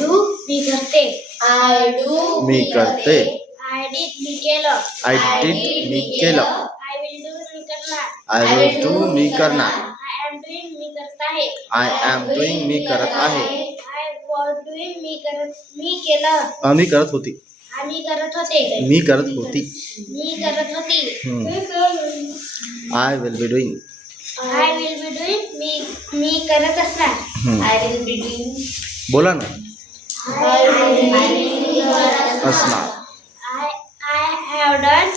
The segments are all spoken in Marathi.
डू मी करते. मी करते. आय डिड मी केलं. आय डिड मी केलं. आय विल डू मी करणार. आय विल डू मी करणार. आय एम डूइंग मी करत आहे. आय एम डूइंग मी करत आहे. आय वॉज डूइंग मी केलं. मी करत होती. आम्ही करत होते. मी करत होती. मी करत होती. I will be doing. I will be doing मी करत असणार. I will be doing. बोला ना. असणार. I have done.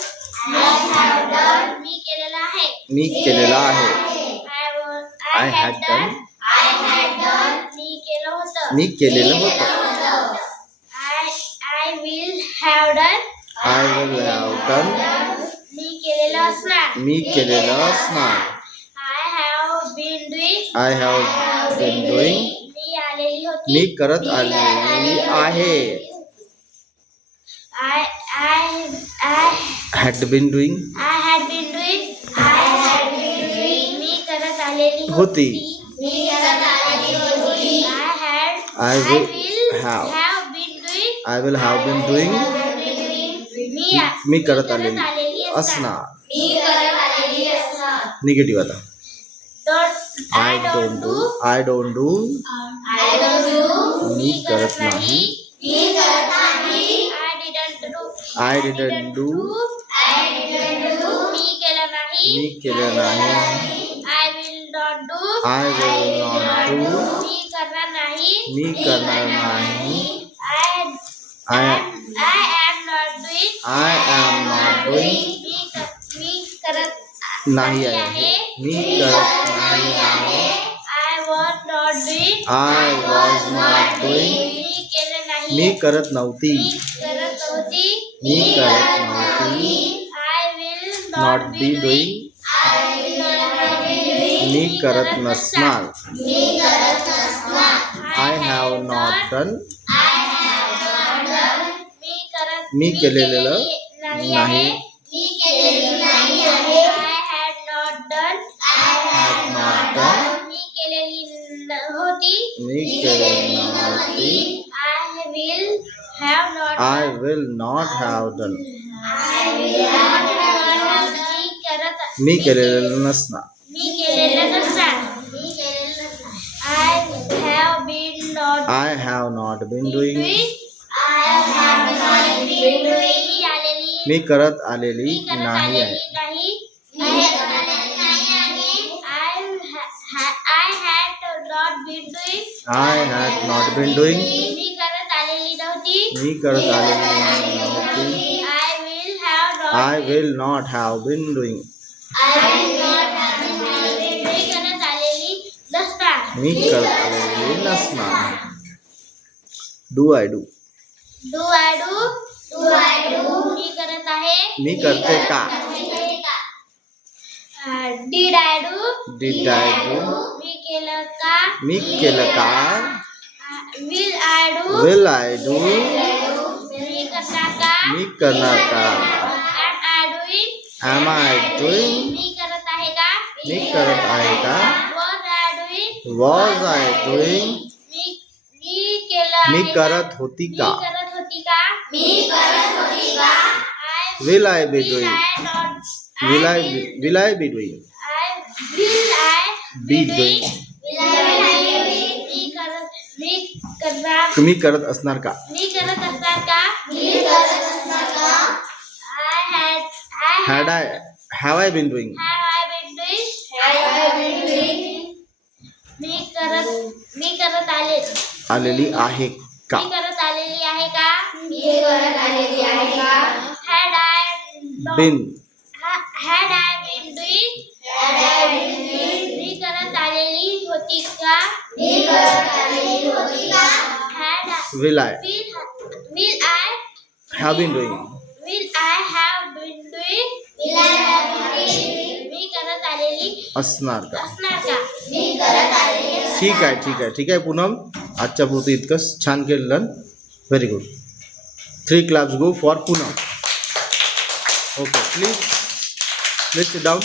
मी केलेला आहे. मी केलेला आहे. I had done. मी केलं होतं. मी केलेलं होतं. I will have done. I will have done. मी केलेलं असणार. मी केलेलं असणार. I have been doing. I have been doing. मी आलेली होती. मी करत आलेली आहे. I had been doing. had been doing. मी करत आलेली होती. I will have been doing. I will have been doing. मी करत आलेली असणार. निगेटिव्ह आता. I don't do. I don't do. मी करत नाही. I didn't do. मी केलं नाही. मी केलं नाही. I will not do. I will not do. मी करणार नाही. मी करणार नाही. I am not doing. I am not doing. मी करत नाही आहे. मी करत नाही आहे. I was not doing. I was not doing. मी केलं नाही. मी करत नव्हती. मी करत होती. मी करत नव्हती. I will not not be doing. मी करत नसणार. I have not done. मी केलेलं नाही. I had not done. Have not done. मी केलेली होती. मी केलेली नव्हती. I will have not. I will not have done. मी केलेलं नसणार. मी केलेलं नसणार. I have been not I have not been doing. doing. I have not been doing. मी आलेली. मी करत आलेली मी करत नाही आहे. आलेली नाही. I had not been doing. I had not been doing. मी करत आलेली नव्हती. मी करत आलेली नव्हती. I will have not. I will not have been doing. मी करत आलेली नसणार. मी करत आलेली नसणार. Do I do. Do I do? मी करत आहे. मी करते का. Did I do? Did I do. मी केलं का. मी केलं का. Will I do? Will I do. मी करणार का. मी करणार का. Am I doing? Am I doing. मी करत आहे का. मी करत आहे का. Was I doing? Was I doing. मी केलं मी आहे करत होती मी का. करत होती का. Will I be Will doing. I not? Will I be doing. Will I be be doing. मी करणार. तुम्ही करत असणार का. मी करत असणार का. Had I have I been doing. Have I been doing? मी करत आलेली आहे का. मी करत आलेली आहे का. Had I been. doing? मी करत आलेली होती का. Will I Will I have been doing. Will I have been doing? मी करत आलेली असणार का. असणार का. ठीक आहे पूनम. आजच्या पुरतं इतकंच. छान केलं. Very good. 3 claps go for Poonam. Okay please sit down.